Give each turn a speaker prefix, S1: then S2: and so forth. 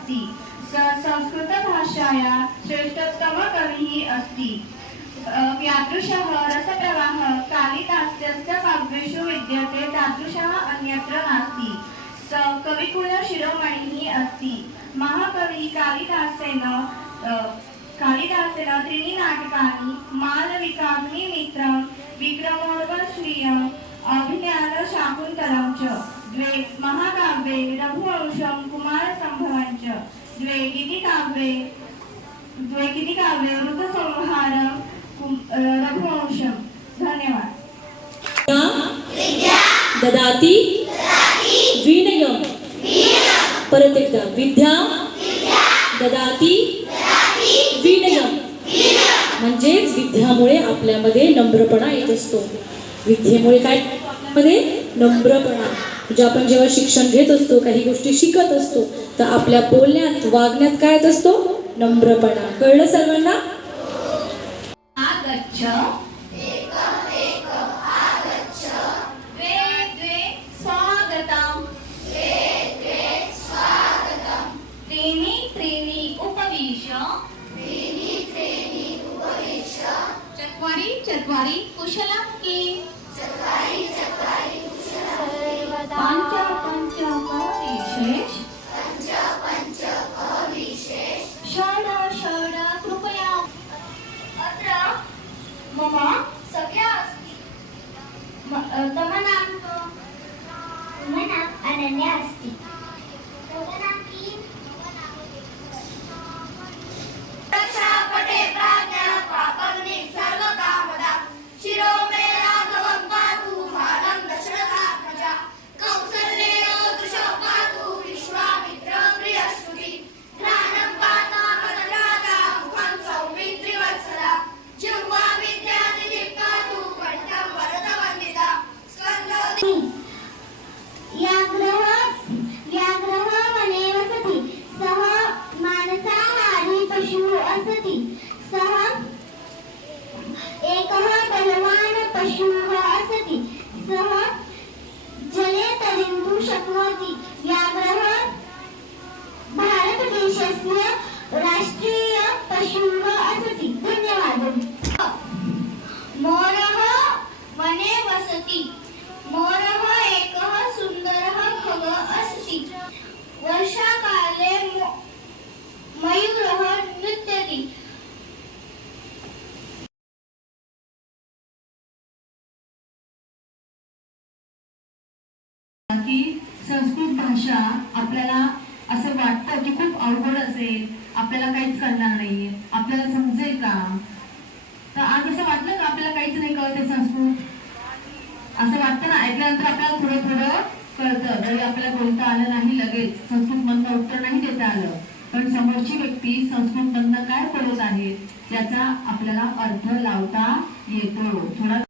S1: अस्ति। स संस्कृतभाषाया श्रेष्ठतमकविः अस्ति। यादृशः रसप्रवाहः कालिदासस्य काव्येषु विद्यते तादृशः अन्यत्र नास्ति। स कविकुलशिरोमणिः अस्ति। महाकविः कालिदासेन कालिदासेन त्रीणि नाटकानि मालविकाग्निमित्रं विक्रमोर्वश्रियम् द्वे किती काव्ये द्वे किती काव्ये कुम- अ, रघुवंशं। धन्यवाद।
S2: ददाती। विनयम। परत एकदा विद्या। ददाती। विनयम। म्हणजेच विद्यामुळे आपल्यामध्ये नम्रपणा येत असतो. विद्येमुळे काय? मध्ये नम्रपणा. म्हणजे आपण जेव्हा शिक्षण घेत असतो काही गोष्टी शिकत असतो तर आपल्या बोलण्यात वागण्यात काय येत असतो? नम्रपणा. कळलं सर्वांना?
S1: चत्वारी चत्वारी कुशलम की? म- अ, तव नाम क? मम नाम अनन्या अस्ति
S3: पशुः सः एकः बलवान् पशुः सति सः जले तरिन्तुं शक्नोति। व्याघ्रः भारतदेशस्य राष्ट्रीय पशुः धन्यवादः। मोरः वने वसति मोरः एकः सुन्दरः खगः अस्ति वर्षाकाले मो- मयूरः नृत्यति
S4: की संस्कृत भाषा आपल्याला असं वाटतं की खूप अवघड असेल आपल्याला काहीच कळणार नाही आपल्याला समजेल का? तर आज असं वाटलं का आपल्याला काहीच नाही कळत संस्कृत? असं वाटतं ना ऐकल्यानंतर आपल्याला थोडं थोडं कळतं. जरी आपल्याला बोलता आलं नाही लगेच संस्कृत मधनं उत्तर नाही देता आलं पण समोरची व्यक्ती संस्कृत मधनं काय बोलत आहे याचा आपल्याला अर्थ लावता येतो. थोडा